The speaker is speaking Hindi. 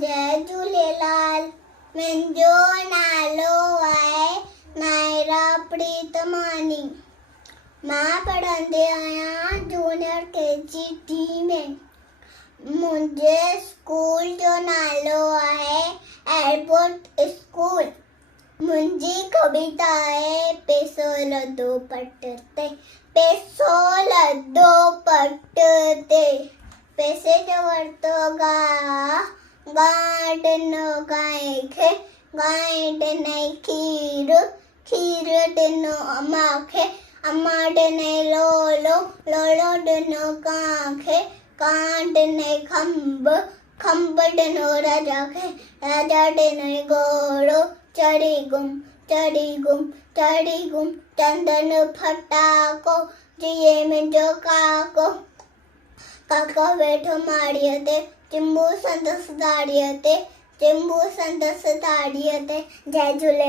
जय झूलेलाल। मुंहिंजो नालो आहे नायरा प्रीतमानी। मां पढ़ंदी आहियां जूनियर KG में। मुंहिंजे स्कूल जो नालो आहे एयरपोर्ट स्कूल। मुंहिंजी कविता आहे पैसो लधो पट ते। पैसो लधो पट ते। पैसे जो वरितो गांठ ॾिनो गांइ खे, गांइ ॾिनई खीर, खीर ॾिनो अम्मा खे, अम्मा ॾिनई लोलो, लोलो ॾिनो कां खे, कां ॾिनई खंभ, खंभ ॾिनो राजा खे, राजा ॾिनई घोड़ो, चढ़ी गुम, चढ़ी गुम, चढ़ी गुम, चंदन फटाको, जिए मुंहिंजो काको। काका वेठो माड़ीअ ते, चिंबू संदसि दाड़ीअ ते, चिंबू संदसि दाड़ीअ ते। जय झूले।